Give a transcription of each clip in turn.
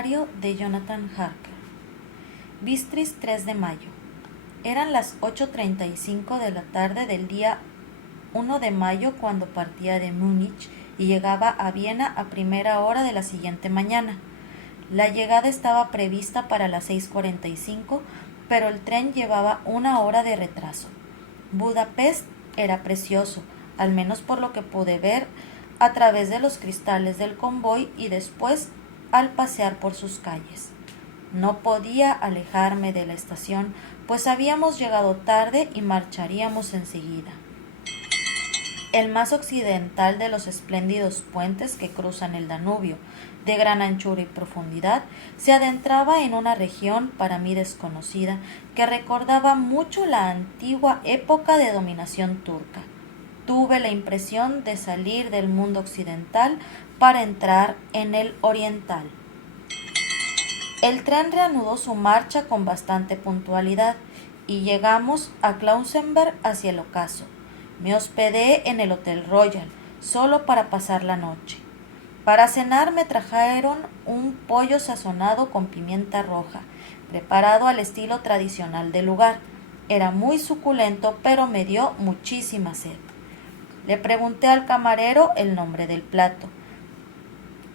diario de Jonathan Harker. Bistris, 3 de mayo. Eran las 8:35 de la tarde del día 1 de mayo cuando partía de Múnich y llegaba a Viena a primera hora de la siguiente mañana. La llegada estaba prevista para las 6:45, pero el tren llevaba 1 hora de retraso. Budapest era precioso, al menos por lo que pude ver a través de los cristales del convoy y después al pasear por sus calles. No podía alejarme de la estación, pues habíamos llegado tarde y marcharíamos enseguida. El más occidental de los espléndidos puentes que cruzan el Danubio, de gran anchura y profundidad, se adentraba en una región para mí desconocida que recordaba mucho la antigua época de dominación turca. Tuve la impresión de salir del mundo occidental para entrar en el oriental. El tren reanudó su marcha con bastante puntualidad y llegamos a Klausenberg hacia el ocaso. Me hospedé en el Hotel Royal, solo para pasar la noche. Para cenar me trajeron un pollo sazonado con pimienta roja, preparado al estilo tradicional del lugar. Era muy suculento, pero me dio muchísima sed. Le pregunté al camarero el nombre del plato.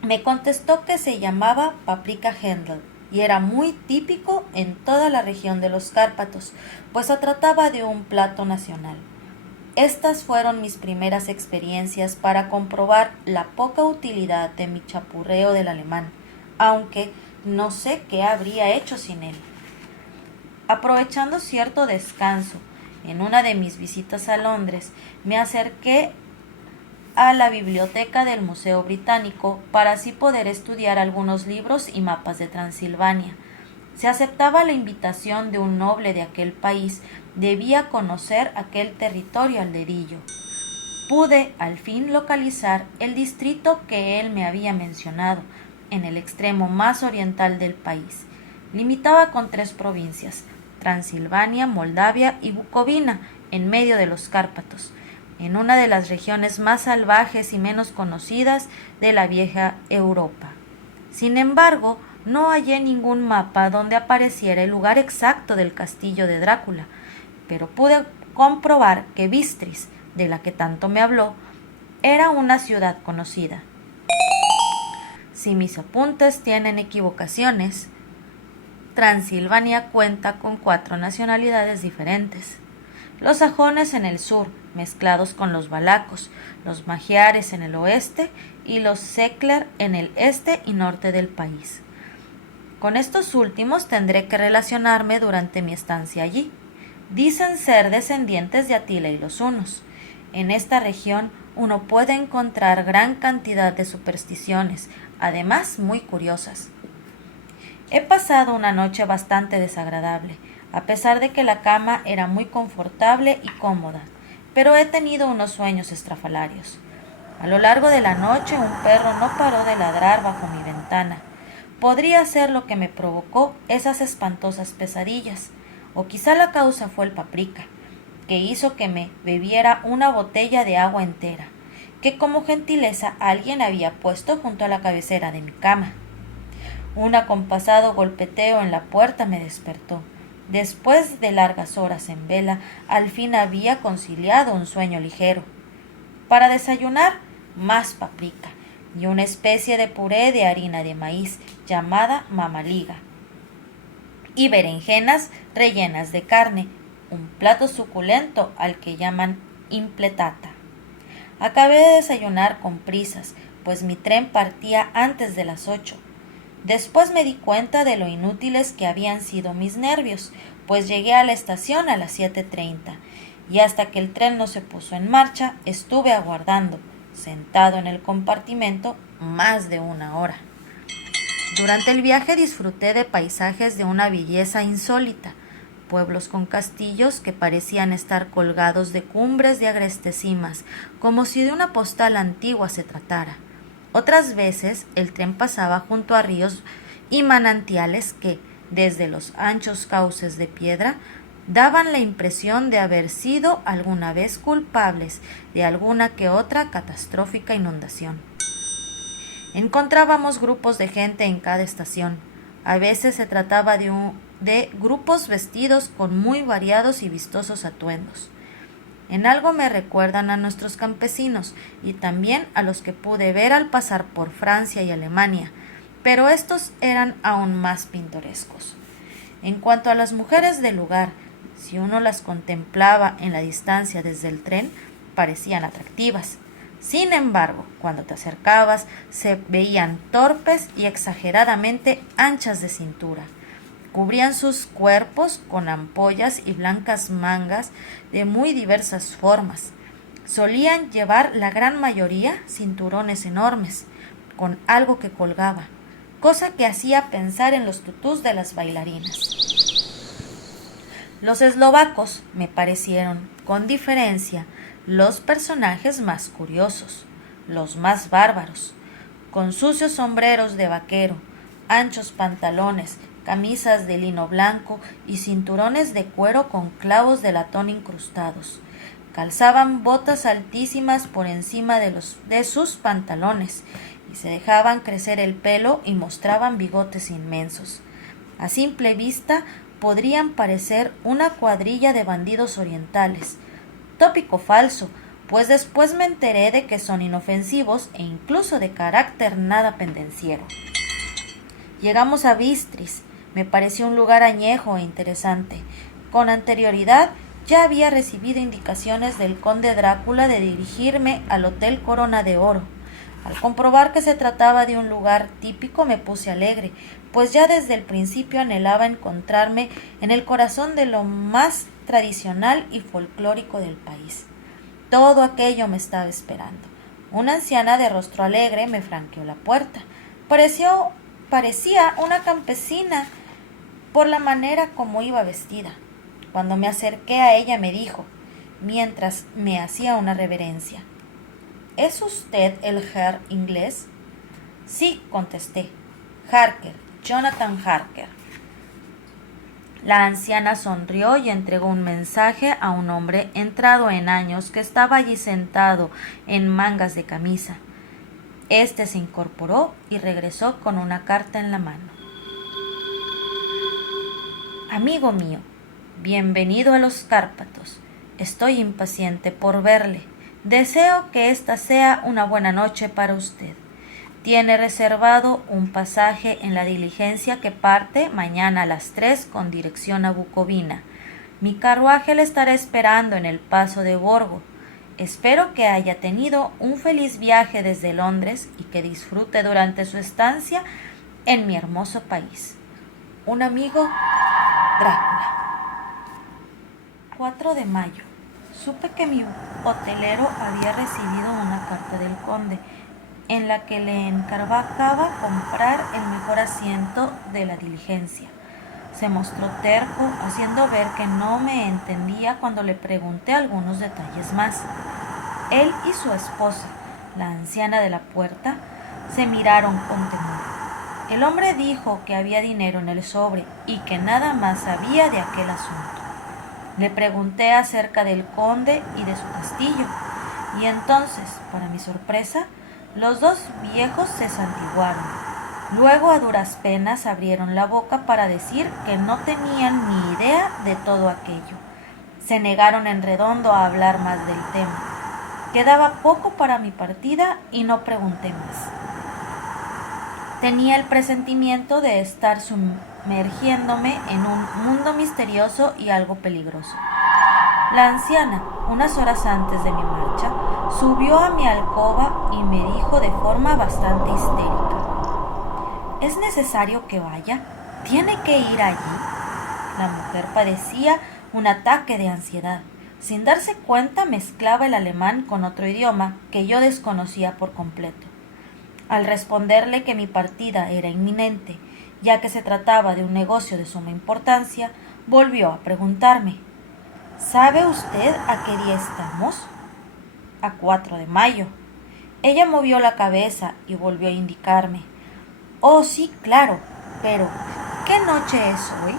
Me contestó que se llamaba paprika Händel y era muy típico en toda la región de los Cárpatos, pues se trataba de un plato nacional. Estas fueron mis primeras experiencias para comprobar la poca utilidad de mi chapurreo del alemán, aunque no sé qué habría hecho sin él. Aprovechando cierto descanso en una de mis visitas a Londres, me acerqué a la biblioteca del Museo Británico para así poder estudiar algunos libros y mapas de Transilvania. Si aceptaba la invitación de un noble de aquel país, debía conocer aquel territorio al dedillo. Pude al fin localizar el distrito que él me había mencionado, en el extremo más oriental del país. Limitaba con 3 provincias, Transilvania, Moldavia y Bucovina, en medio de los Cárpatos, en una de las regiones más salvajes y menos conocidas de la vieja Europa. Sin embargo, no hallé ningún mapa donde apareciera el lugar exacto del castillo de Drácula, pero pude comprobar que Bistris, de la que tanto me habló, era una ciudad conocida. Si mis apuntes tienen equivocaciones, Transilvania cuenta con 4 nacionalidades diferentes. Los sajones en el sur, mezclados con los valacos, los magiares en el oeste y los sékler en el este y norte del país. Con estos últimos tendré que relacionarme durante mi estancia allí. Dicen ser descendientes de Atila y los hunos. En esta región uno puede encontrar gran cantidad de supersticiones, además muy curiosas. He pasado una noche bastante desagradable, a pesar de que la cama era muy confortable y cómoda, pero he tenido unos sueños estrafalarios. A lo largo de la noche un perro no paró de ladrar bajo mi ventana. Podría ser lo que me provocó esas espantosas pesadillas, o quizá la causa fue el paprika, que hizo que me bebiera una botella de agua entera, que como gentileza alguien había puesto junto a la cabecera de mi cama. Un acompasado golpeteo en la puerta me despertó. Después de largas horas en vela, al fin había conciliado un sueño ligero. Para desayunar, más paprika y una especie de puré de harina de maíz llamada mamaliga, y berenjenas rellenas de carne, un plato suculento al que llaman impletata. Acabé de desayunar con prisas, pues mi tren partía antes de las 8. Después me di cuenta de lo inútiles que habían sido mis nervios, pues llegué a la estación a las 7:30, y hasta que el tren no se puso en marcha, estuve aguardando, sentado en el compartimento, más de 1 hora. Durante el viaje disfruté de paisajes de una belleza insólita, pueblos con castillos que parecían estar colgados de cumbres de agrestes cimas, como si de una postal antigua se tratara. Otras veces el tren pasaba junto a ríos y manantiales que, desde los anchos cauces de piedra, daban la impresión de haber sido alguna vez culpables de alguna que otra catastrófica inundación. Encontrábamos grupos de gente en cada estación. A veces se trataba de grupos vestidos con muy variados y vistosos atuendos. En algo me recuerdan a nuestros campesinos y también a los que pude ver al pasar por Francia y Alemania, pero estos eran aún más pintorescos. En cuanto a las mujeres del lugar, si uno las contemplaba en la distancia desde el tren, parecían atractivas. Sin embargo, cuando te acercabas, se veían torpes y exageradamente anchas de cintura. Cubrían sus cuerpos con ampollas y blancas mangas de muy diversas formas. Solían llevar la gran mayoría cinturones enormes, con algo que colgaba, cosa que hacía pensar en los tutús de las bailarinas. Los eslovacos me parecieron, con diferencia, los personajes más curiosos, los más bárbaros, con sucios sombreros de vaquero, anchos pantalones, camisas de lino blanco y cinturones de cuero con clavos de latón incrustados. Calzaban botas altísimas por encima de sus pantalones y se dejaban crecer el pelo y mostraban bigotes inmensos. A simple vista podrían parecer una cuadrilla de bandidos orientales. Tópico falso, pues después me enteré de que son inofensivos e incluso de carácter nada pendenciero. Llegamos a Bistris. Me pareció un lugar añejo e interesante. Con anterioridad ya había recibido indicaciones del conde Drácula de dirigirme al Hotel Corona de Oro. Al comprobar que se trataba de un lugar típico me puse alegre, pues ya desde el principio anhelaba encontrarme en el corazón de lo más tradicional y folclórico del país. Todo aquello me estaba esperando. Una anciana de rostro alegre me franqueó la puerta. Parecía una campesina por la manera como iba vestida. Cuando me acerqué a ella me dijo, mientras me hacía una reverencia: ¿Es usted el Herr inglés? Sí, contesté. Harker, Jonathan Harker. La anciana sonrió y entregó un mensaje a un hombre entrado en años que estaba allí sentado en mangas de camisa. Este se incorporó y regresó con una carta en la mano. Amigo mío, bienvenido a los Cárpatos. Estoy impaciente por verle. Deseo que esta sea una buena noche para usted. Tiene reservado un pasaje en la diligencia que parte mañana a las 3 con dirección a Bucovina. Mi carruaje le estará esperando en el paso de Borgo. Espero que haya tenido un feliz viaje desde Londres y que disfrute durante su estancia en mi hermoso país. Un amigo, Drácula. 4 de mayo. Supe que mi hotelero había recibido una carta del conde, en la que le encargaba comprar el mejor asiento de la diligencia. Se mostró terco, haciendo ver que no me entendía cuando le pregunté algunos detalles más. Él y su esposa, la anciana de la puerta, se miraron con temor. El hombre dijo que había dinero en el sobre y que nada más sabía de aquel asunto. Le pregunté acerca del conde y de su castillo, y entonces, para mi sorpresa, los dos viejos se santiguaron. Luego a duras penas abrieron la boca para decir que no tenían ni idea de todo aquello. Se negaron en redondo a hablar más del tema. Quedaba poco para mi partida y no pregunté más. Tenía el presentimiento de estar sumergiéndome en un mundo misterioso y algo peligroso. La anciana, unas horas antes de mi marcha, subió a mi alcoba y me dijo de forma bastante histérica: ¿Es necesario que vaya? ¿Tiene que ir allí? La mujer padecía un ataque de ansiedad. Sin darse cuenta, mezclaba el alemán con otro idioma que yo desconocía por completo. Al responderle que mi partida era inminente, ya que se trataba de un negocio de suma importancia, volvió a preguntarme: ¿Sabe usted a qué día estamos? A 4 de mayo. Ella movió la cabeza y volvió a indicarme. Oh, sí, claro, pero ¿qué noche es hoy?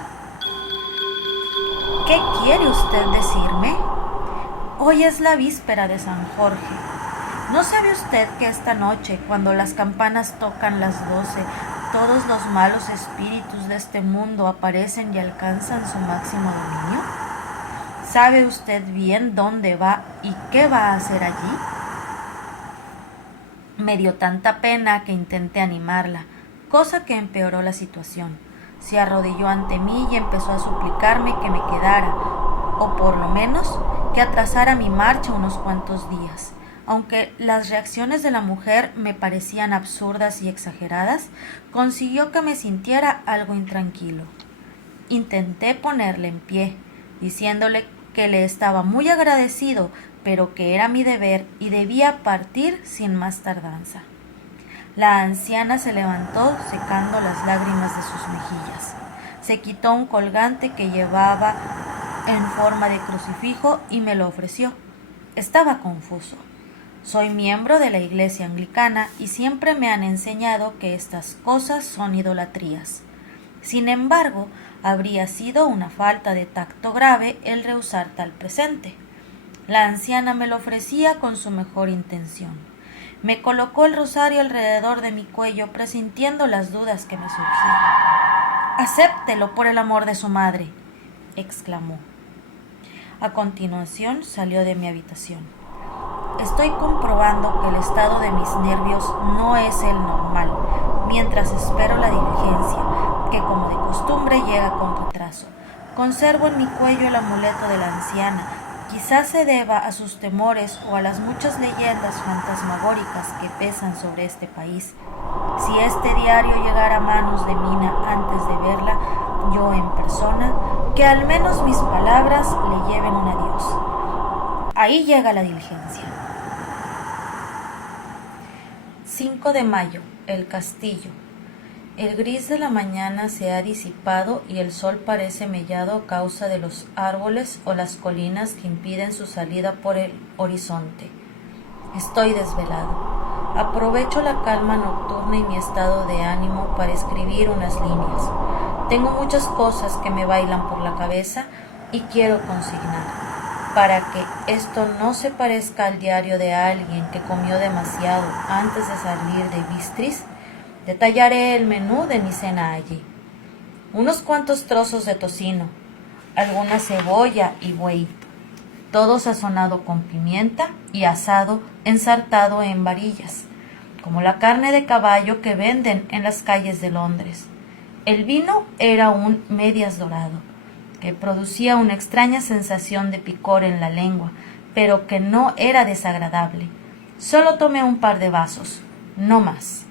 ¿Qué quiere usted decirme? Hoy es la víspera de San Jorge. ¿No sabe usted que esta noche, cuando las campanas tocan las 12, todos los malos espíritus de este mundo aparecen y alcanzan su máximo dominio? ¿Sabe usted bien dónde va y qué va a hacer allí? Me dio tanta pena que intenté animarla, cosa que empeoró la situación. Se arrodilló ante mí y empezó a suplicarme que me quedara, o por lo menos que atrasara mi marcha unos cuantos días. Aunque las reacciones de la mujer me parecían absurdas y exageradas, consiguió que me sintiera algo intranquilo. Intenté ponerle en pie, diciéndole que le estaba muy agradecido, pero que era mi deber y debía partir sin más tardanza. La anciana se levantó secando las lágrimas de sus mejillas. Se quitó un colgante que llevaba en forma de crucifijo y me lo ofreció. Estaba confuso. Soy miembro de la Iglesia Anglicana y siempre me han enseñado que estas cosas son idolatrías. Sin embargo, habría sido una falta de tacto grave el rehusar tal presente. La anciana me lo ofrecía con su mejor intención. Me colocó el rosario alrededor de mi cuello, presintiendo las dudas que me surgían. «Acéptelo por el amor de su madre», exclamó. A continuación salió de mi habitación. Estoy comprobando que el estado de mis nervios no es el normal, mientras espero la diligencia, que como de costumbre llega con retraso. Conservo en mi cuello el amuleto de la anciana. Quizás se deba a sus temores o a las muchas leyendas fantasmagóricas que pesan sobre este país. Si este diario llegara a manos de Mina antes de verla, yo en persona, que al menos mis palabras le lleven un adiós. Ahí llega la diligencia. 5 de mayo, el castillo. El gris de la mañana se ha disipado y el sol parece mellado a causa de los árboles o las colinas que impiden su salida por el horizonte. Estoy desvelado. Aprovecho la calma nocturna y mi estado de ánimo para escribir unas líneas. Tengo muchas cosas que me bailan por la cabeza y quiero consignar. Para que esto no se parezca al diario de alguien que comió demasiado antes de salir de Bistris, detallaré el menú de mi cena allí. Unos cuantos trozos de tocino, alguna cebolla y buey, todo sazonado con pimienta y asado ensartado en varillas, como la carne de caballo que venden en las calles de Londres. El vino era un medias dorado, que producía una extraña sensación de picor en la lengua, pero que no era desagradable. Solo tomé un par de vasos, no más.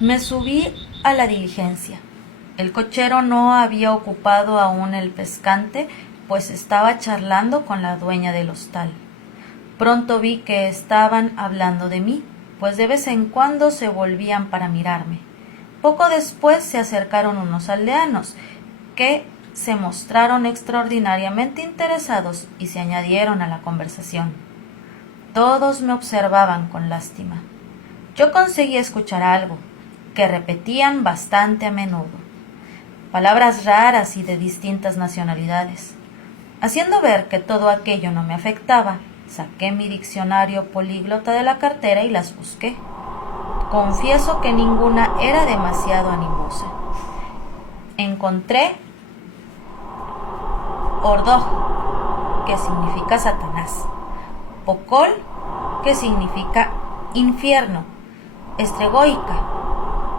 Me subí a la diligencia. El cochero no había ocupado aún el pescante, pues estaba charlando con la dueña del hostal. Pronto vi que estaban hablando de mí, pues de vez en cuando se volvían para mirarme. Poco después se acercaron unos aldeanos, que se mostraron extraordinariamente interesados y se añadieron a la conversación. Todos me observaban con lástima. Yo conseguí escuchar algo, que repetían bastante a menudo, palabras raras y de distintas nacionalidades. Haciendo ver que todo aquello no me afectaba, saqué mi diccionario políglota de la cartera y las busqué. Confieso que ninguna era demasiado animosa. Encontré Ordog, que significa Satanás, Pokol, que significa infierno, Estregoica,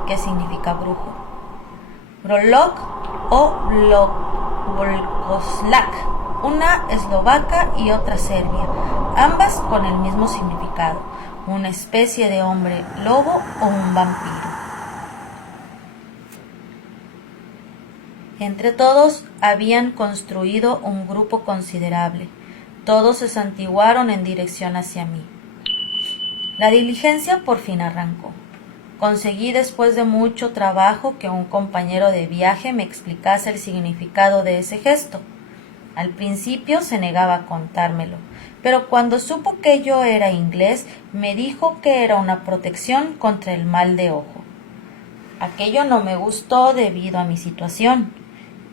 que significa brujo, Brolok o Volkoslak, una eslovaca y otra serbia, ambas con el mismo significado, una especie de hombre lobo o un vampiro. Entre todos habían construido un grupo considerable. Todos se santiguaron en dirección hacia mí. La diligencia por fin arrancó. Conseguí después de mucho trabajo que un compañero de viaje me explicase el significado de ese gesto. Al principio se negaba a contármelo, pero cuando supo que yo era inglés, me dijo que era una protección contra el mal de ojo. Aquello no me gustó debido a mi situación.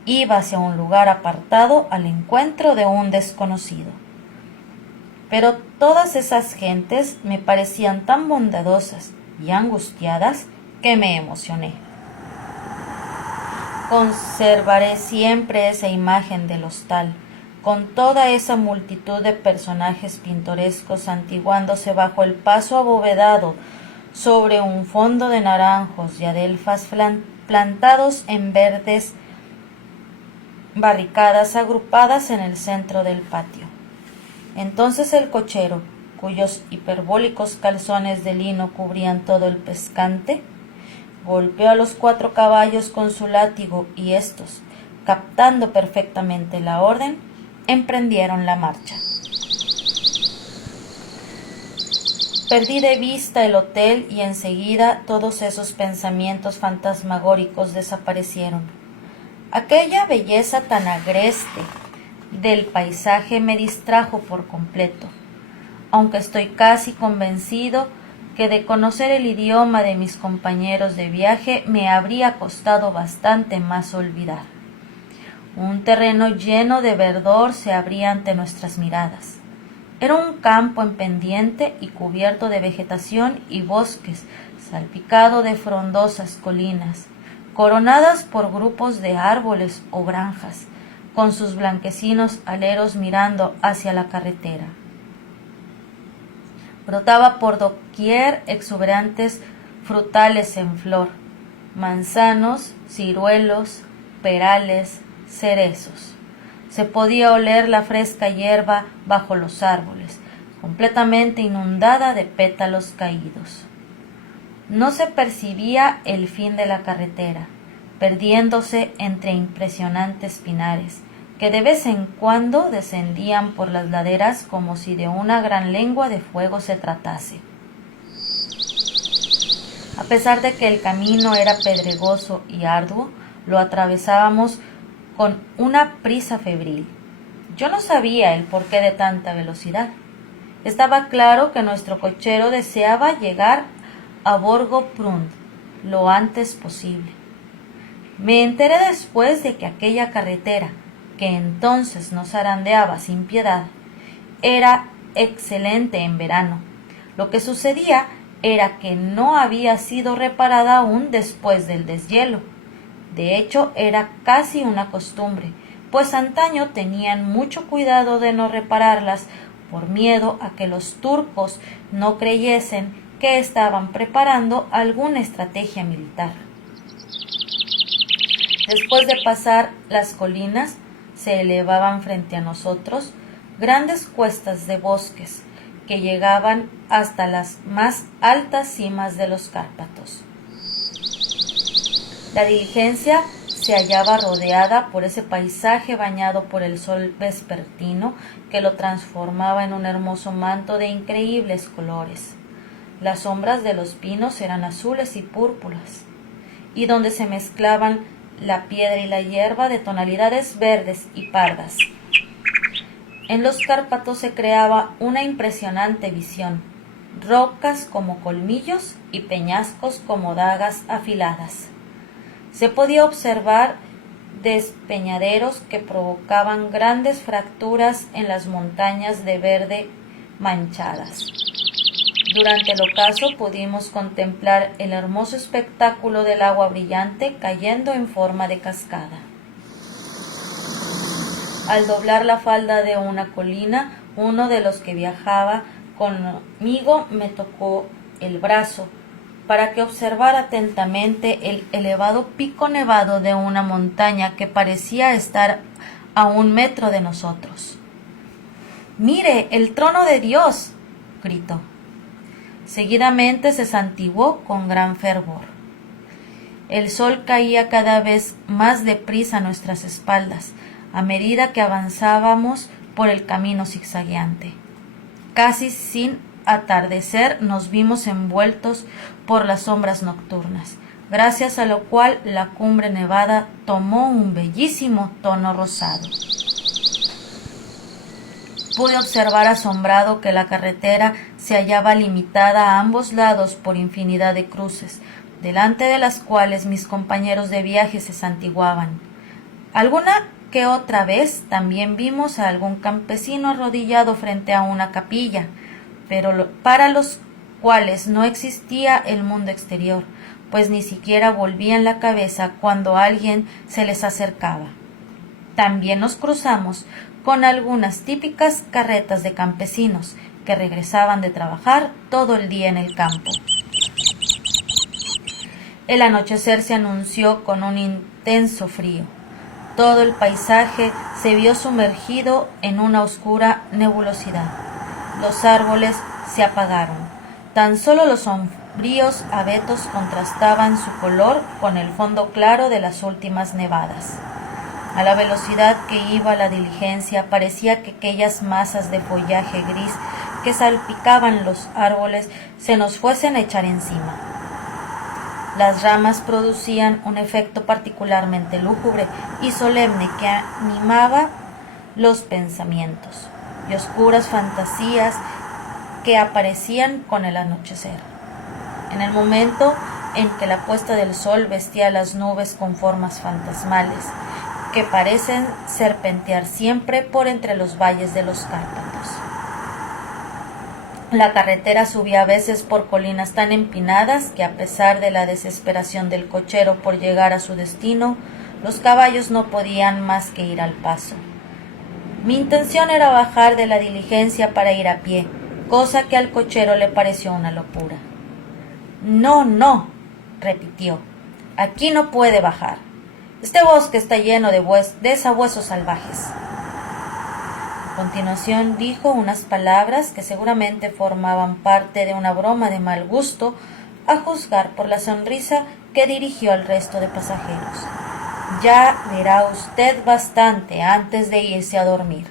Iba hacia un lugar apartado al encuentro de un desconocido. pero todas esas gentes me parecían tan bondadosas y angustiadas que me emocioné. Conservaré siempre esa imagen del hostal, con toda esa multitud de personajes pintorescos santiguándose bajo el paso abovedado sobre un fondo de naranjos y adelfas plantados en verdes barricadas agrupadas en el centro del patio. Entonces el cochero, cuyos hiperbólicos calzones de lino cubrían todo el pescante, golpeó a los 4 caballos con su látigo y éstos, captando perfectamente la orden, emprendieron la marcha. Perdí de vista el hotel y enseguida todos esos pensamientos fantasmagóricos desaparecieron. Aquella belleza tan agreste del paisaje me distrajo por completo, aunque estoy casi convencido que de conocer el idioma de mis compañeros de viaje me habría costado bastante más olvidar. Un terreno lleno de verdor se abría ante nuestras miradas. Era un campo en pendiente y cubierto de vegetación y bosques, salpicado de frondosas colinas, coronadas por grupos de árboles o granjas, con sus blanquecinos aleros mirando hacia la carretera. Brotaba por doquier exuberantes frutales en flor, manzanos, ciruelos, perales, cerezos. Se podía oler la fresca hierba bajo los árboles, completamente inundada de pétalos caídos. No se percibía el fin de la carretera, perdiéndose entre impresionantes pinares, que de vez en cuando descendían por las laderas como si de una gran lengua de fuego se tratase. A pesar de que el camino era pedregoso y arduo, lo atravesábamos con una prisa febril. Yo no sabía el porqué de tanta velocidad. Estaba claro que nuestro cochero deseaba llegar a Borgo Prund lo antes posible. Me enteré después de que aquella carretera, que entonces nos zarandeaba sin piedad, era excelente en verano. Lo que sucedía era que no había sido reparada aún después del deshielo. De hecho, era casi una costumbre, pues antaño tenían mucho cuidado de no repararlas por miedo a que los turcos no creyesen que estaban preparando alguna estrategia militar. Después de pasar las colinas, se elevaban frente a nosotros grandes cuestas de bosques que llegaban hasta las más altas cimas de los Cárpatos. La diligencia se hallaba rodeada por ese paisaje bañado por el sol vespertino que lo transformaba en un hermoso manto de increíbles colores. Las sombras de los pinos eran azules y púrpuras, y donde se mezclaban la piedra y la hierba de tonalidades verdes y pardas. En los Cárpatos se creaba una impresionante visión, rocas como colmillos y peñascos como dagas afiladas. Se podía observar despeñaderos que provocaban grandes fracturas en las montañas de verde manchadas. Durante el ocaso pudimos contemplar el hermoso espectáculo del agua brillante cayendo en forma de cascada. Al doblar la falda de una colina, uno de los que viajaba conmigo me tocó el brazo para que observara atentamente el elevado pico nevado de una montaña que parecía estar a 1 metro de nosotros. «¡Mire, el trono de Dios!», gritó. Seguidamente se santiguó con gran fervor. El sol caía cada vez más deprisa a nuestras espaldas, a medida que avanzábamos por el camino zigzagueante. Casi sin atardecer nos vimos envueltos por las sombras nocturnas, gracias a lo cual la cumbre nevada tomó un bellísimo tono rosado. Pude observar asombrado que la carretera se hallaba limitada a ambos lados por infinidad de cruces, delante de las cuales mis compañeros de viaje se santiguaban. Alguna que otra vez también vimos a algún campesino arrodillado frente a una capilla, pero para los cuales no existía el mundo exterior, pues ni siquiera volvían la cabeza cuando alguien se les acercaba. También nos cruzamos con algunas típicas carretas de campesinos que regresaban de trabajar todo el día en el campo. El anochecer se anunció con un intenso frío. Todo el paisaje se vio sumergido en una oscura nebulosidad. Los árboles se apagaron. Tan solo los sombríos abetos contrastaban su color con el fondo claro de las últimas nevadas. A la velocidad que iba la diligencia, parecía que aquellas masas de follaje gris que salpicaban los árboles se nos fuesen a echar encima. Las ramas producían un efecto particularmente lúgubre y solemne que animaba los pensamientos, y oscuras fantasías que aparecían con el anochecer. En el momento en que la puesta del sol vestía las nubes con formas fantasmales, que parecen serpentear siempre por entre los valles de los Cárpatos. La carretera subía a veces por colinas tan empinadas que, a pesar de la desesperación del cochero por llegar a su destino, los caballos no podían más que ir al paso. Mi intención era bajar de la diligencia para ir a pie, cosa que al cochero le pareció una locura. No, no, repitió, aquí no puede bajar. Este bosque está lleno de sabuesos salvajes. A continuación dijo unas palabras que seguramente formaban parte de una broma de mal gusto, a juzgar por la sonrisa que dirigió al resto de pasajeros. Ya verá usted bastante antes de irse a dormir.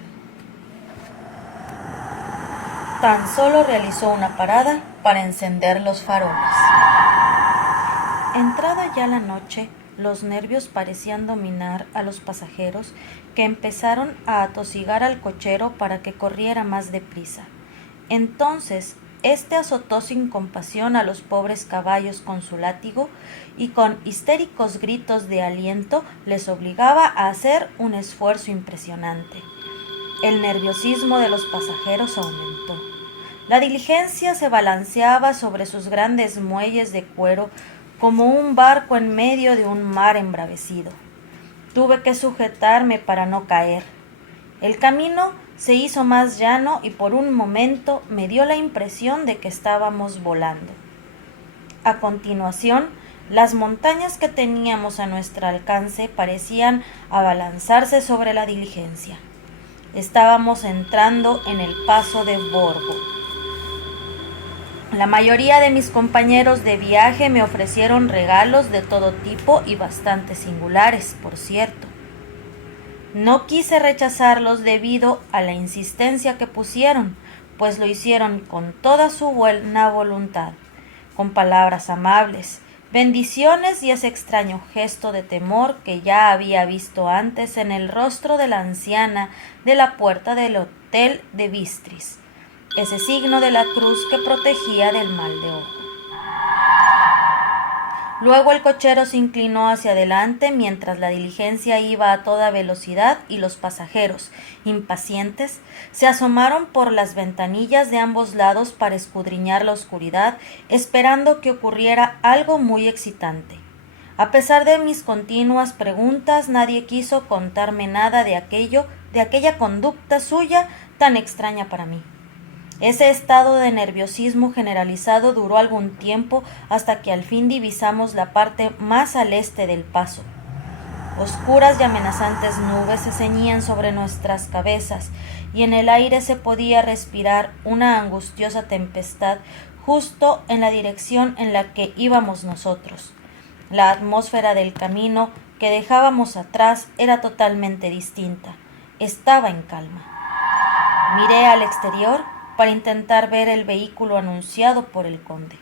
Tan solo realizó una parada para encender los faroles. Entrada ya la noche, los nervios parecían dominar a los pasajeros, que empezaron a atosigar al cochero para que corriera más deprisa. Entonces éste azotó sin compasión a los pobres caballos con su látigo y con histéricos gritos de aliento les obligaba a hacer un esfuerzo impresionante. El nerviosismo de los pasajeros aumentó. La diligencia se balanceaba sobre sus grandes muelles de cuero como un barco en medio de un mar embravecido. Tuve que sujetarme para no caer. El camino se hizo más llano y por un momento me dio la impresión de que estábamos volando. A continuación, las montañas que teníamos a nuestro alcance parecían abalanzarse sobre la diligencia. Estábamos entrando en el paso de Borgo. La mayoría de mis compañeros de viaje me ofrecieron regalos de todo tipo y bastante singulares, por cierto. No quise rechazarlos debido a la insistencia que pusieron, pues lo hicieron con toda su buena voluntad, con palabras amables, bendiciones y ese extraño gesto de temor que ya había visto antes en el rostro de la anciana de la puerta del hotel de Bistris, ese signo de la cruz que protegía del mal de ojo. Luego el cochero se inclinó hacia adelante mientras la diligencia iba a toda velocidad y los pasajeros, impacientes, se asomaron por las ventanillas de ambos lados para escudriñar la oscuridad, esperando que ocurriera algo muy excitante. A pesar de mis continuas preguntas, nadie quiso contarme nada de aquella conducta suya tan extraña para mí. Ese estado de nerviosismo generalizado duró algún tiempo hasta que al fin divisamos la parte más al este del paso. Oscuras y amenazantes nubes se ceñían sobre nuestras cabezas y en el aire se podía respirar una angustiosa tempestad justo en la dirección en la que íbamos nosotros. La atmósfera del camino que dejábamos atrás era totalmente distinta. Estaba en calma. Miré al exterior para intentar ver el vehículo anunciado por el conde.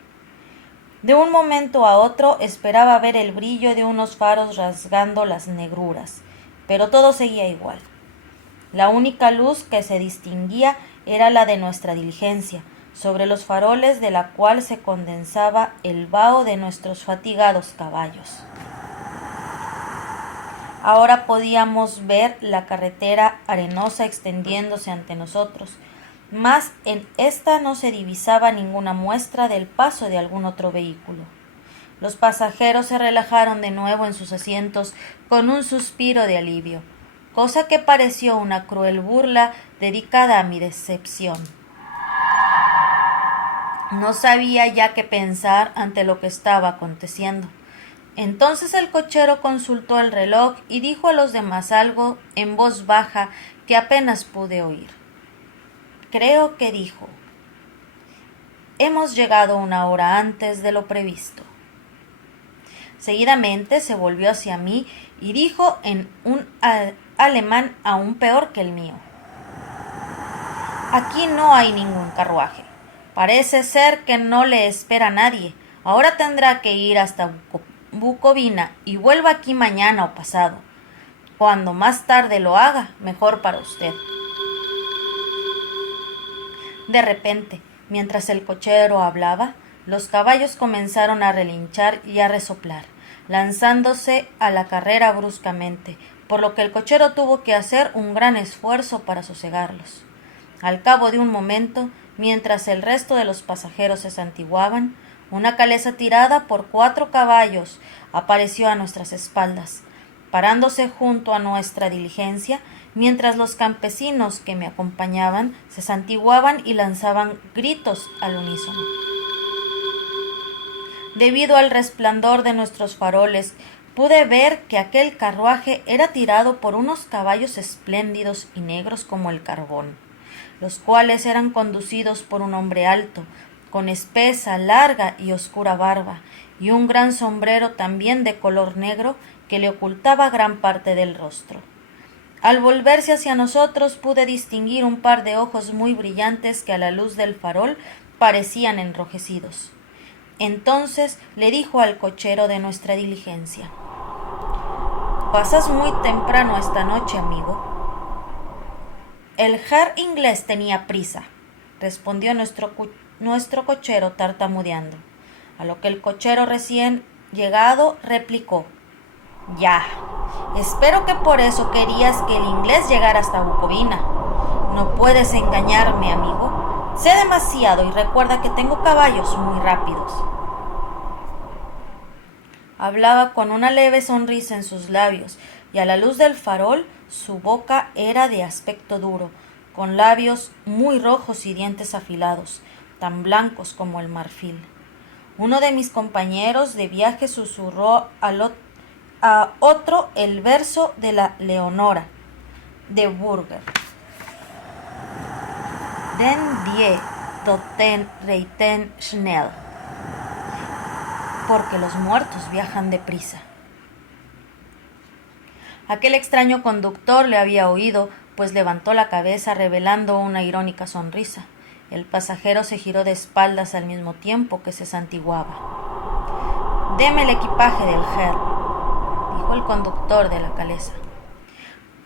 De un momento a otro esperaba ver el brillo de unos faros rasgando las negruras, pero todo seguía igual. La única luz que se distinguía era la de nuestra diligencia, sobre los faroles de la cual se condensaba el vaho de nuestros fatigados caballos. Ahora podíamos ver la carretera arenosa extendiéndose ante nosotros, mas en esta no se divisaba ninguna muestra del paso de algún otro vehículo. Los pasajeros se relajaron de nuevo en sus asientos con un suspiro de alivio, cosa que pareció una cruel burla dedicada a mi decepción. No sabía ya qué pensar ante lo que estaba aconteciendo. Entonces el cochero consultó el reloj y dijo a los demás algo en voz baja que apenas pude oír. Creo que dijo: «Hemos llegado 1 hora antes de lo previsto». Seguidamente se volvió hacia mí y dijo en un alemán aún peor que el mío: «Aquí no hay ningún carruaje. Parece ser que no le espera nadie. Ahora tendrá que ir hasta Bucovina y vuelva aquí mañana o pasado. Cuando más tarde lo haga, mejor para usted». De repente, mientras el cochero hablaba, los caballos comenzaron a relinchar y a resoplar, lanzándose a la carrera bruscamente, por lo que el cochero tuvo que hacer un gran esfuerzo para sosegarlos. Al cabo de un momento, mientras el resto de los pasajeros se santiguaban, una calesa tirada por 4 caballos apareció a nuestras espaldas, parándose junto a nuestra diligencia, mientras los campesinos que me acompañaban se santiguaban y lanzaban gritos al unísono. Debido al resplandor de nuestros faroles, pude ver que aquel carruaje era tirado por unos caballos espléndidos y negros como el carbón, los cuales eran conducidos por un hombre alto, con espesa, larga y oscura barba, y un gran sombrero también de color negro que le ocultaba gran parte del rostro. Al volverse hacia nosotros pude distinguir un par de ojos muy brillantes que a la luz del farol parecían enrojecidos. Entonces le dijo al cochero de nuestra diligencia: «Pasas muy temprano esta noche, amigo». «El herr inglés tenía prisa», respondió nuestro cochero tartamudeando, a lo que el cochero recién llegado replicó: «Ya, espero que por eso querías que el inglés llegara hasta Bucovina. No puedes engañarme, amigo. Sé demasiado y recuerda que tengo caballos muy rápidos». Hablaba con una leve sonrisa en sus labios, y a la luz del farol su boca era de aspecto duro, con labios muy rojos y dientes afilados, tan blancos como el marfil. Uno de mis compañeros de viaje susurró a otro el verso de la Leonora de Burger: «Den die Toten reiten schnell», porque los muertos viajan deprisa. Aquel extraño conductor le había oído, pues levantó la cabeza revelando una irónica sonrisa. El pasajero se giró de espaldas al mismo tiempo que se santiguaba. «Deme el equipaje del herr», dijo el conductor de la calesa.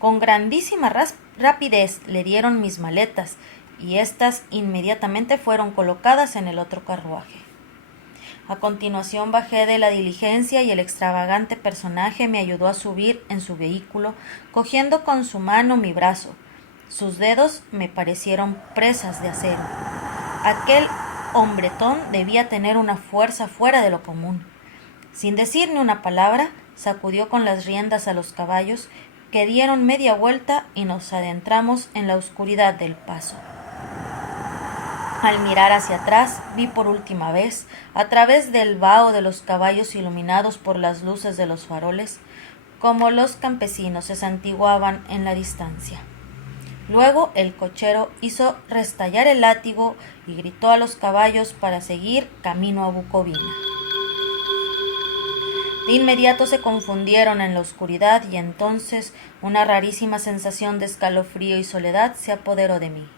Con grandísima rapidez le dieron mis maletas, y éstas inmediatamente fueron colocadas en el otro carruaje. A continuación bajé de la diligencia y el extravagante personaje me ayudó a subir en su vehículo, cogiendo con su mano mi brazo. Sus dedos me parecieron presas de acero. Aquel hombretón debía tener una fuerza fuera de lo común. Sin decir ni una palabra, sacudió con las riendas a los caballos, que dieron media vuelta y nos adentramos en la oscuridad del paso. Al mirar hacia atrás, vi por última vez, a través del vaho de los caballos iluminados por las luces de los faroles, cómo los campesinos se santiguaban en la distancia. Luego el cochero hizo restallar el látigo y gritó a los caballos para seguir camino a Bucovina. De inmediato se confundieron en la oscuridad y entonces una rarísima sensación de escalofrío y soledad se apoderó de mí.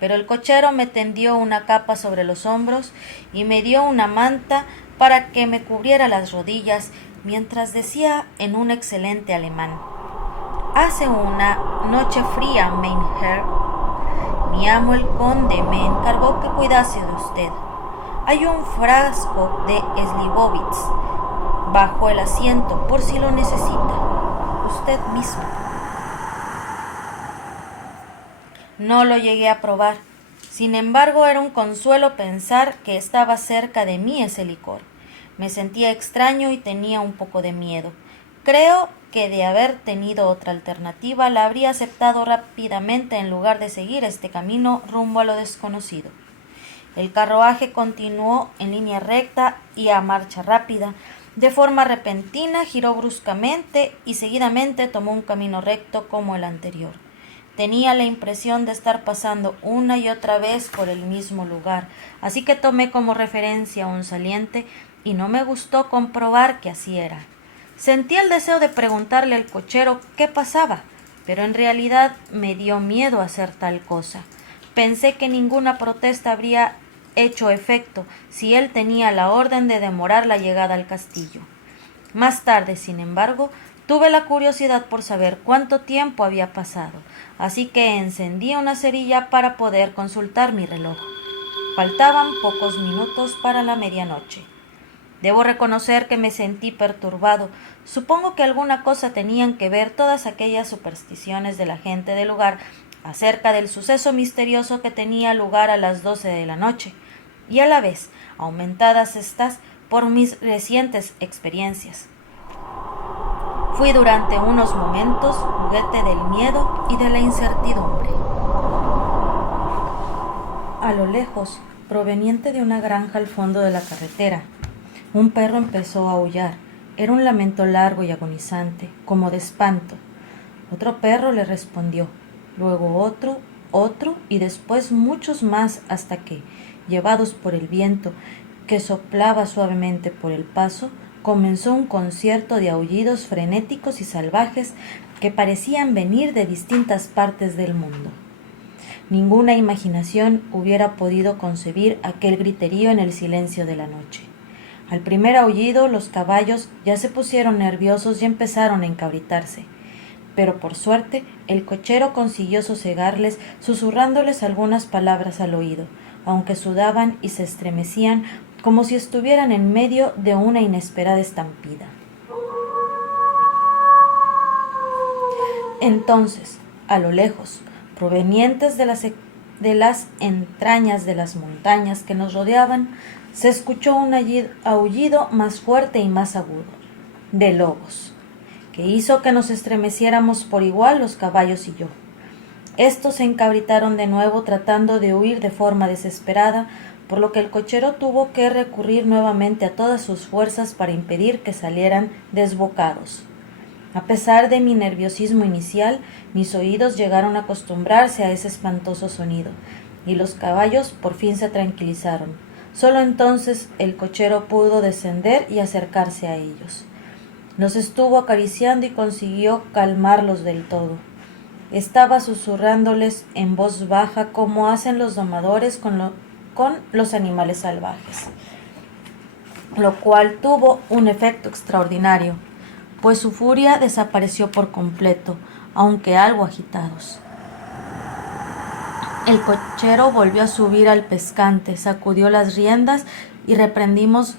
Pero el cochero me tendió una capa sobre los hombros y me dio una manta para que me cubriera las rodillas, mientras decía en un excelente alemán: «Hace una noche fría, mein Herr. Mi amo el conde me encargó que cuidase de usted. Hay un frasco de Slivovitz bajo el asiento por si lo necesita». usted mismo. No lo llegué a probar. Sin embargo, era un consuelo pensar que estaba cerca de mí ese licor. Me sentía extraño y tenía un poco de miedo. Creo que de haber tenido otra alternativa la habría aceptado rápidamente en lugar de seguir este camino rumbo a lo desconocido. El carruaje continuó en línea recta y a marcha rápida. De forma repentina giró bruscamente y seguidamente tomó un camino recto como el anterior. Tenía la impresión de estar pasando una y otra vez por el mismo lugar, así que tomé como referencia un saliente y no me gustó comprobar que así era. Sentí el deseo de preguntarle al cochero qué pasaba, pero en realidad me dio miedo hacer tal cosa. Pensé que ninguna protesta habría hecho efecto si él tenía la orden de demorar la llegada al castillo. Más tarde, sin embargo, tuve la curiosidad por saber cuánto tiempo había pasado, así que encendí una cerilla para poder consultar mi reloj. Faltaban pocos minutos para la medianoche. Debo reconocer que me sentí perturbado. Supongo que alguna cosa tenían que ver todas aquellas supersticiones de la gente del lugar acerca del suceso misterioso que tenía lugar a las 12 de la noche, y a la vez aumentadas estas por mis recientes experiencias. Fui durante unos momentos juguete del miedo y de la incertidumbre. A lo lejos, proveniente de una granja al fondo de la carretera, un perro empezó a aullar. Era un lamento largo y agonizante, como de espanto. Otro perro le respondió, luego otro y después muchos más hasta que, llevados por el viento que soplaba suavemente por el paso, comenzó un concierto de aullidos frenéticos y salvajes que parecían venir de distintas partes del mundo. Ninguna imaginación hubiera podido concebir aquel griterío en el silencio de la noche. Al primer aullido los caballos ya se pusieron nerviosos y empezaron a encabritarse, pero por suerte el cochero consiguió sosegarles susurrándoles algunas palabras al oído, aunque sudaban y se estremecían como si estuvieran en medio de una inesperada estampida. Entonces, a lo lejos, provenientes de las entrañas de las montañas que nos rodeaban, se escuchó un aullido más fuerte y más agudo, de lobos, que hizo que nos estremeciéramos por igual los caballos y yo. Estos se encabritaron de nuevo tratando de huir de forma desesperada, por lo que el cochero tuvo que recurrir nuevamente a todas sus fuerzas para impedir que salieran desbocados. A pesar de mi nerviosismo inicial, mis oídos llegaron a acostumbrarse a ese espantoso sonido, y los caballos por fin se tranquilizaron. Solo entonces el cochero pudo descender y acercarse a ellos. Los estuvo acariciando y consiguió calmarlos del todo. Estaba susurrándoles en voz baja como hacen los domadores con los animales salvajes, lo cual tuvo un efecto extraordinario, pues su furia desapareció por completo, aunque algo agitados. El cochero volvió a subir al pescante, sacudió las riendas y reprendimos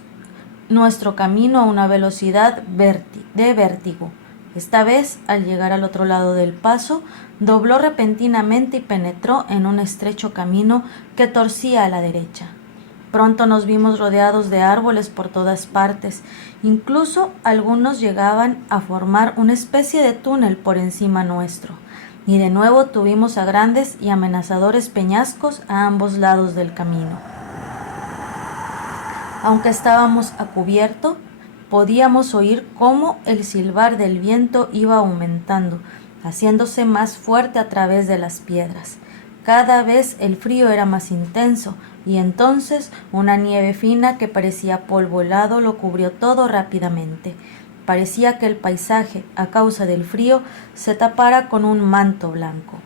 nuestro camino a una velocidad de vértigo. Esta vez, al llegar al otro lado del paso, dobló repentinamente y penetró en un estrecho camino que torcía a la derecha. Pronto nos vimos rodeados de árboles por todas partes, incluso algunos llegaban a formar una especie de túnel por encima nuestro, y de nuevo tuvimos a grandes y amenazadores peñascos a ambos lados del camino. Aunque estábamos a cubierto, podíamos oír cómo el silbar del viento iba aumentando, haciéndose más fuerte a través de las piedras. Cada vez el frío era más intenso, y entonces una nieve fina que parecía polvo helado lo cubrió todo rápidamente. Parecía que el paisaje, a causa del frío, se tapara con un manto blanco.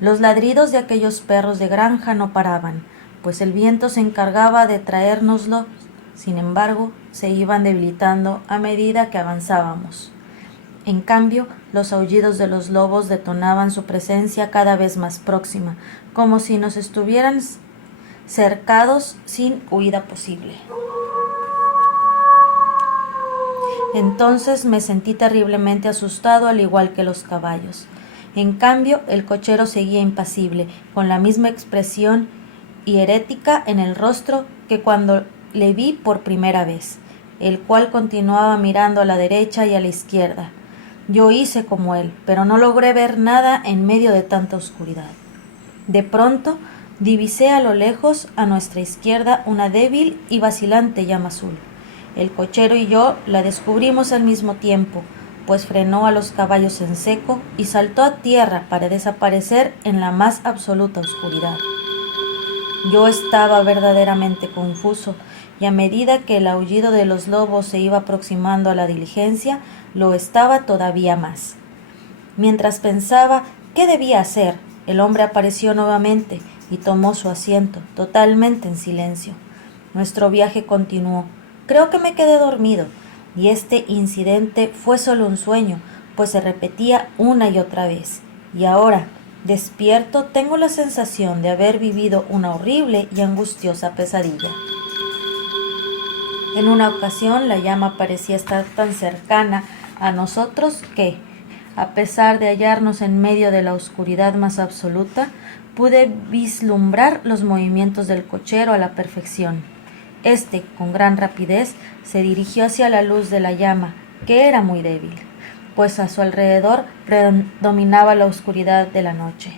Los ladridos de aquellos perros de granja no paraban, pues el viento se encargaba de traérnoslo. Sin embargo, se iban debilitando a medida que avanzábamos. En cambio, los aullidos de los lobos detonaban su presencia cada vez más próxima, como si nos estuvieran cercados sin huida posible. Entonces me sentí terriblemente asustado, al igual que los caballos. En cambio, el cochero seguía impasible, con la misma expresión hierética en el rostro que cuando le vi por primera vez, el cual continuaba mirando a la derecha y a la izquierda. Yo hice como él, pero no logré ver nada en medio de tanta oscuridad. De pronto, divisé a lo lejos, a nuestra izquierda, una débil y vacilante llama azul. El cochero y yo la descubrimos al mismo tiempo, pues frenó a los caballos en seco y saltó a tierra para desaparecer en la más absoluta oscuridad. Yo estaba verdaderamente confuso, y a medida que el aullido de los lobos se iba aproximando a la diligencia, lo estaba todavía más. Mientras pensaba qué debía hacer, el hombre apareció nuevamente y tomó su asiento, totalmente en silencio. Nuestro viaje continuó. Creo que me quedé dormido, y este incidente fue solo un sueño, pues se repetía una y otra vez. Y ahora, despierto, tengo la sensación de haber vivido una horrible y angustiosa pesadilla. En una ocasión, la llama parecía estar tan cercana a nosotros que, a pesar de hallarnos en medio de la oscuridad más absoluta, pude vislumbrar los movimientos del cochero a la perfección. Este, con gran rapidez, se dirigió hacia la luz de la llama, que era muy débil, pues a su alrededor predominaba la oscuridad de la noche.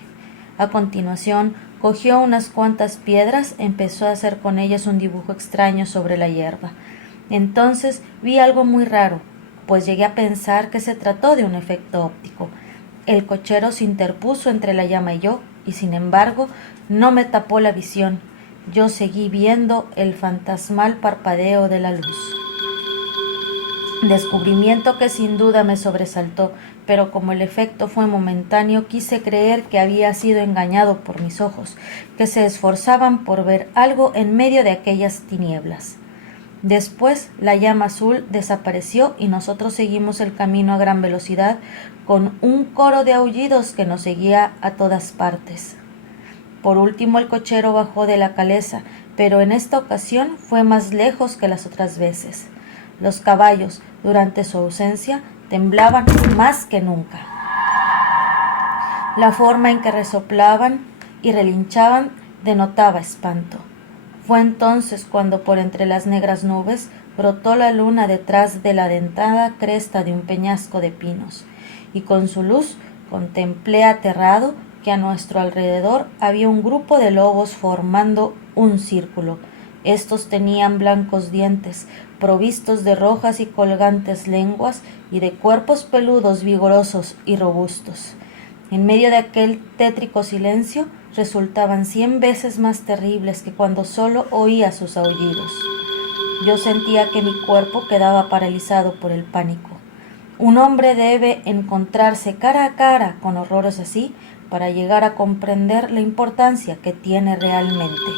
A continuación, cogió unas cuantas piedras e empezó a hacer con ellas un dibujo extraño sobre la hierba. Entonces vi algo muy raro, pues llegué a pensar que se trató de un efecto óptico. El cochero se interpuso entre la llama y yo, y sin embargo no me tapó la visión. Yo seguí viendo el fantasmal parpadeo de la luz. Descubrimiento que sin duda me sobresaltó, pero como el efecto fue momentáneo, quise creer que había sido engañado por mis ojos, que se esforzaban por ver algo en medio de aquellas tinieblas. Después la llama azul desapareció y nosotros seguimos el camino a gran velocidad, con un coro de aullidos que nos seguía a todas partes. Por último el cochero bajó de la caleza, pero en esta ocasión fue más lejos que las otras veces. Los caballos, durante su ausencia, temblaban más que nunca. La forma en que resoplaban y relinchaban denotaba espanto. Fue entonces cuando por entre las negras nubes brotó la luna detrás de la dentada cresta de un peñasco de pinos, y con su luz contemplé aterrado que a nuestro alrededor había un grupo de lobos formando un círculo. Estos tenían blancos dientes, provistos de rojas y colgantes lenguas y de cuerpos peludos vigorosos y robustos. En medio de aquel tétrico silencio resultaban 100 veces más terribles que cuando solo oía sus aullidos. Yo sentía que mi cuerpo quedaba paralizado por el pánico. Un hombre debe encontrarse cara a cara con horrores así para llegar a comprender la importancia que tiene realmente.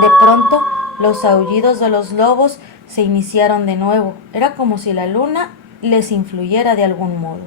De pronto, los aullidos de los lobos se iniciaron de nuevo. Era como si la luna les influyera de algún modo.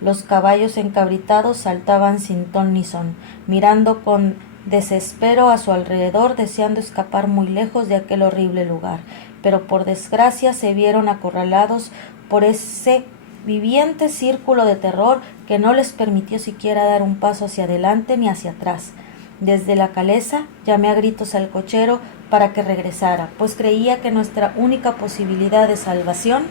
Los caballos encabritados saltaban sin ton ni son, mirando con desespero a su alrededor, deseando escapar muy lejos de aquel horrible lugar, pero por desgracia se vieron acorralados por ese viviente círculo de terror que no les permitió siquiera dar un paso hacia adelante ni hacia atrás. Desde la caleza llamé a gritos al cochero para que regresara, pues creía que nuestra única posibilidad de salvación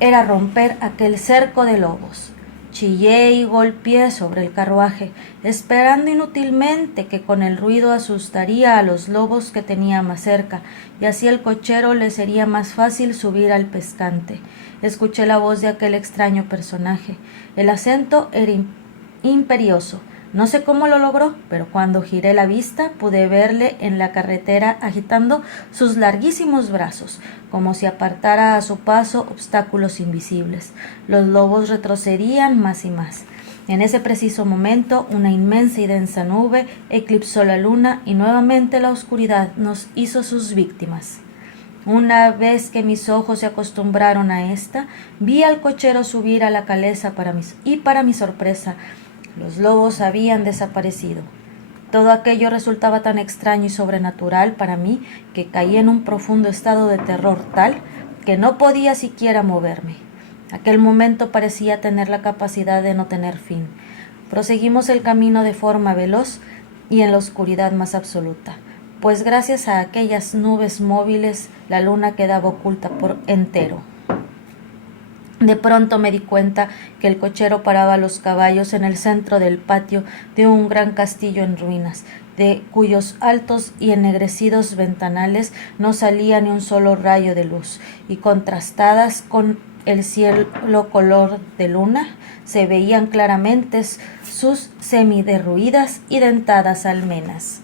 era romper aquel cerco de lobos. Chillé y golpeé sobre el carruaje, esperando inútilmente que con el ruido asustaría a los lobos que tenía más cerca, y así el cochero le sería más fácil subir al pescante. Escuché la voz de aquel extraño personaje. El acento era imperioso. No sé cómo lo logró, pero cuando giré la vista pude verle en la carretera agitando sus larguísimos brazos, como si apartara a su paso obstáculos invisibles. Los lobos retrocedían más y más. En ese preciso momento, una inmensa y densa nube eclipsó la luna y nuevamente la oscuridad nos hizo sus víctimas. Una vez que mis ojos se acostumbraron a esta, vi al cochero subir a la caleza para mi sorpresa, los lobos habían desaparecido. Todo aquello resultaba tan extraño y sobrenatural para mí que caí en un profundo estado de terror tal que no podía siquiera moverme. Aquel momento parecía tener la capacidad de no tener fin. Proseguimos el camino de forma veloz y en la oscuridad más absoluta, pues gracias a aquellas nubes móviles la luna quedaba oculta por entero. De pronto me di cuenta que el cochero paraba los caballos en el centro del patio de un gran castillo en ruinas, de cuyos altos y ennegrecidos ventanales no salía ni un solo rayo de luz, y contrastadas con el cielo color de luna, se veían claramente sus semiderruidas y dentadas almenas.